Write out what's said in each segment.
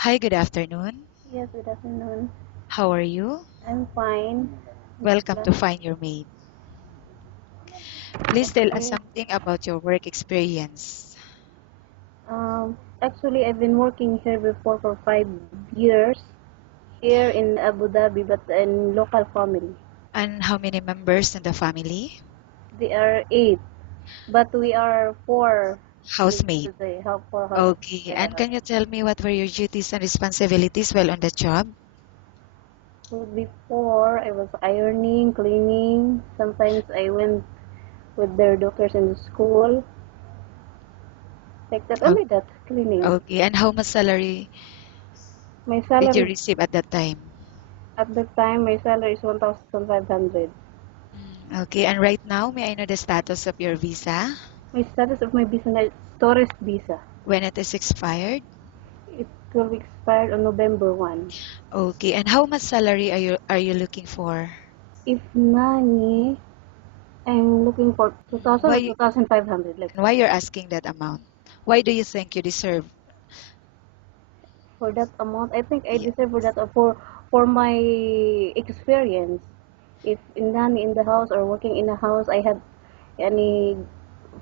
Hi, good afternoon. Yes, good afternoon. How are you? I'm fine. Welcome to Hello. Find Your Mate. Please tell us Okay. something about your work experience. Actually, I've been working here before for 5 years here in Abu Dhabi, but in local family. And how many members in the family? They are eight, but we are four here Housemate. today. Help for house. Okay. And Yeah. can you tell me what were your duties and responsibilities while on the job? So before I was ironing, cleaning. Sometimes I went with their daughters in the school. Like that, Oh, only that cleaning. okay. And how much salary My did you salary receive at that time? at the time, my salary is 1,500. Okay. And right now, may I know the status of your visa? My status of my visa is tourist visa. When it is expired? It will expire on November 1. Okay. And how much salary are you looking for? If nani, I'm looking for 2,000 or Why 2,500 like why that. you're asking that amount? Why do you think you deserve? For that amount, I think I Yeah. deserve for that for my experience. If in nani in the house or working in a house, I have any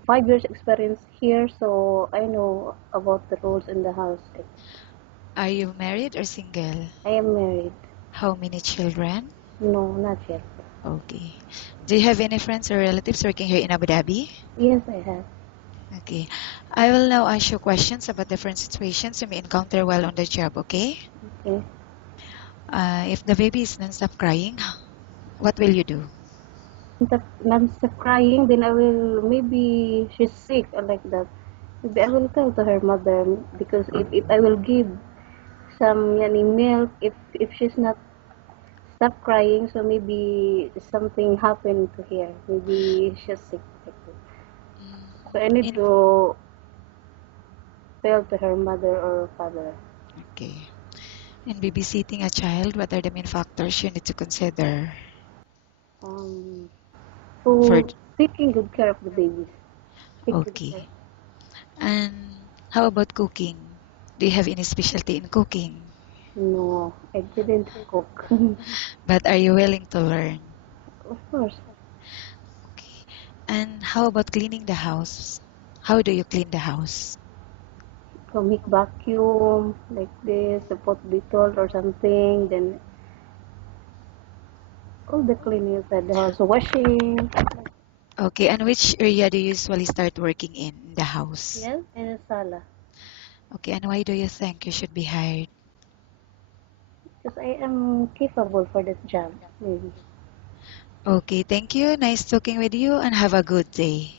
5 years experience here, so I know about the rules in the house. Are you married or single? I am married. How many children? No, not yet. Okay. Do you have any friends or relatives working here in Abu Dhabi? Yes, I have. Okay. I will now ask you questions about different situations you may encounter while on the job, okay? Okay. If the baby is non-stop crying, what will you do? Non-stop crying, then I will, maybe she's sick or like that. Maybe I will tell to her mother because if I will give some yani, milk, if she's not stop crying, so maybe something happened to her. Maybe she's sick. Like that. Mm, So I need In, to tell to her mother or father. okay. In babysitting a child, what are the main factors you need to consider? Um, For to taking good care of the babies. Take good care. okay. And how about cooking? Do you have any specialty in cooking? No, I didn't cook. But are you willing to learn? Of course. Okay. And how about cleaning the house? How do you clean the house? Comic vacuum like this, a pot Dettol or something, then all the cleaning inside the house, washing. Okay, and which area do you usually start working in the house? Yes, in a sala. Okay, and why do you think you should be hired? Because I am capable for this job, maybe. Okay, thank you. Nice talking with you and have a good day.